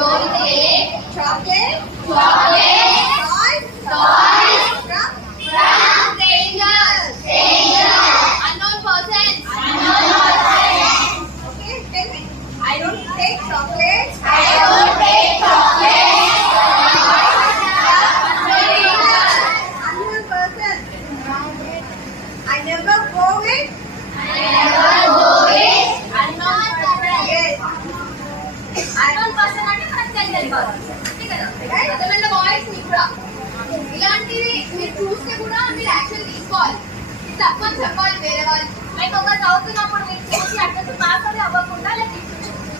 don't take chocolate toys from strangers. Unknown persons. Okay, tell me. I don't take chocolates. I don't take chocolates. Unknown person. I never go with. Unknown person. Yes. Unknown person అంటే మనకు తెలియదు కాదు అంతే కదా అర్థమైన వాయిస్ మీకు కూడా ఇలాంటివి మీరు చూస్తే కూడా మీరు యాక్షన్ తీసుకోవాలి ఇది తప్పని చెప్పాలి వేరే వాళ్ళు లైక్ ఒక చదువుతున్నప్పుడు మీరు చూసి అట్లా పాస్ అది అవ్వకుండా like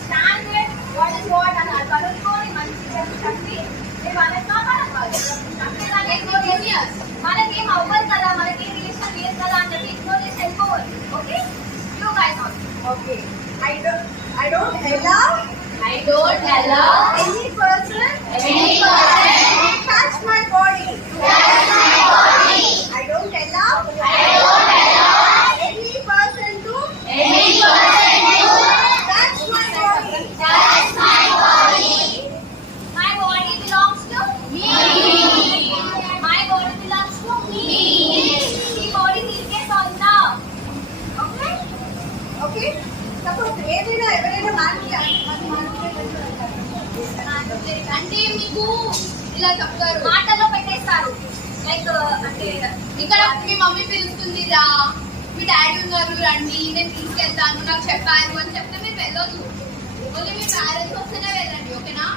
standard what is what అని కనుక్కొని మంచిగా చెప్పి మీరు వాళ్ళకి కాపాడాలి మనకేం అవ్వదు కదా మనకేం రిలేషన్ లేదు కదా అని చెప్పి ఇగ్నోర్ చేసి వెళ్ళిపోవాలి okay you guys also Okay. I don't allow I don't allow any person any to person touch my body. I don't allow any person to touch my body. My body belongs to me. My body belongs to me. ఈ body నీకే సొంతం. Okay? Okay? Suppose ఏదైనా ఎవరైనా అంటే మీకు ఇలా చెప్తారు మాటల్లో పెట్టేస్తారు లైక్ అంటే ఇక్కడ మీ మమ్మీ పిలుస్తుంది రా మీ డాడీ ఉన్నారు రండి నేను తీసుకెళ్తాను నాకు చెప్పారు అని చెప్తే మీరు వెళ్ళొద్దు ఓన్లీ మీ పేరెంట్స్ వస్తేనే వెళ్ళండి ఓకేనా